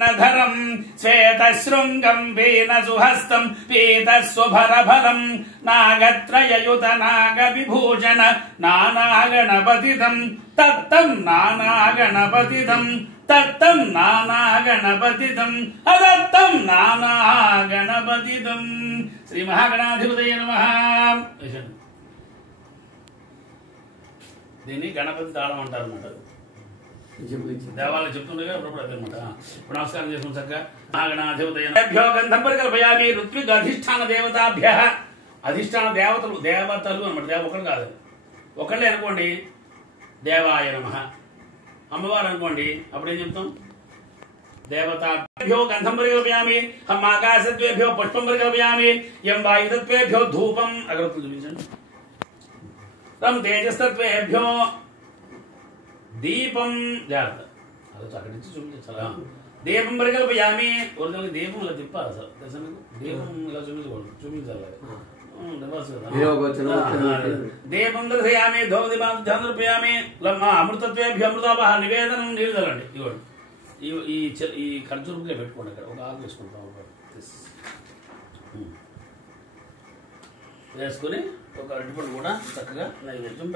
నధరం శ్వేతశృంగం వీనసుహస్తం పీతస్వభరఫలం నాగత్రయయుత నాగ విభూషణ నానాగణపతితం తత్తం నానాగణపతితం తత్తం నానాగణపతితం అదత్తం నానాగణపతితం. శ్రీ మహాగణాధిపతయే నమః. దీన్ని గణపతి తాళం అంటారు అన్నమాట. దేవాలయం చెప్తుండగా అప్పుడప్పుడు అదనమాట. ఇప్పుడు నమస్కారం చేసుకుని చక్కగా మహాగణాధిపతయో గంధం పరికల్పయామి. ఋత్విక్ అధిష్టాన దేవతాభ్య. అధిష్టాన దేవతలు దేవతలు అనమాట. ఒకళ్ళు కాదు, ఒకళ్ళే అనుకోండి దేవాయ నమః. అమ్మవారు అనుకోండి అప్పుడు ఏం చెప్తాం? దేవతాభ్యో గంధం పరికల్పయామి. హం ఆకాశత్వేభ్యో పుష్పం పరికల్పయామి. యం వాయుతత్వేభ్యో ధూపం. అగరత్తులు చూపించండి. రం తేజస్తత్వేభ్యో దీపం. జాగ్రత్త, అదే అక్కడి నుంచి చూపించాలా. దీపం పరికల్పయామి. ఒరిజినల్ దీపం ఇలా తిప్పాలి అసలు తెలుసా మీకు? దీపం ఇలా చూపించకూడదు, చూపించాలి. దీపం దర్శయామి. ధూపదీపాన్ని అమృతత్వేభ్య అమృతాపహ నివేదనం. నీళ్ళు చల్లండి. ఇవ్వండి. ఈ ఖర్జూరంగా పెట్టుకోండి. అక్కడ ఒక ఆకు వేసుకుంటాం. వేసుకుని ఒక అరటిపండు కూడా చక్కగా నైవేద్యం